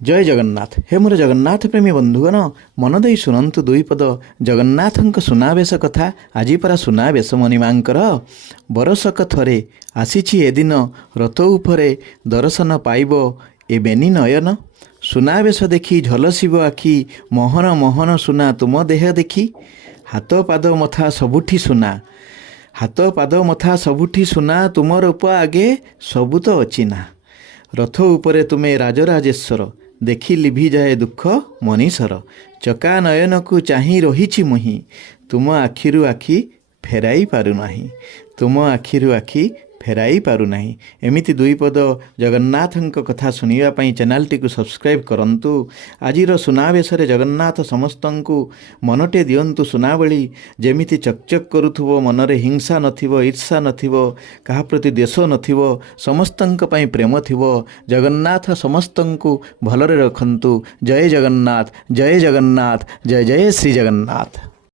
जय जगन्नाथ। हे मोर जगन्नाथ प्रेमी बंधुगण, मन दे शुणु दुई पद जगन्नाथ सुनावेश कथा। आज परा सुनावेश मणिमांकर बरसक थरे आसीछि ए दिन रथ उपरे दर्शन पाइब ए बेनी नयन। सुनावेश देखी झलसिब आखि मोहन मोहन सुना तुम देह देखी। हाथ पाद मथा सबुठी सुना, हाथ पाद मथा सबुठी सुना तुम रूप आगे सबु तो अचिना। रथ उपरे तुमे राजराजेश्वर देखी लिभि जाए दुख मनीषर। चका नयन को चाही रही मुही तुम आखिरु आखि फेराई पारुनाही, तुम आखिरु आखि फेराई पारुनाही। एमिति दुई पद जगन्नाथଙ୍କ कथा सुनिबा पई चैनलटी को सब्सक्राइब करंतु। आजिर सुनावेश जगन्नाथ समस्तंकु मनटे दियंतु सुनावली जेमिति चकचक करुथुबो, मनरे हिंसा नथिबो, ईर्षा नथिबो, कहा प्रति देश नथिबो, समस्तंक पई प्रेम थिबो। जगन्नाथ समस्तंकु भलरे रखंतु। जय जगन्नाथ, जय जगन्नाथ, जय जय श्री जगन्नाथ।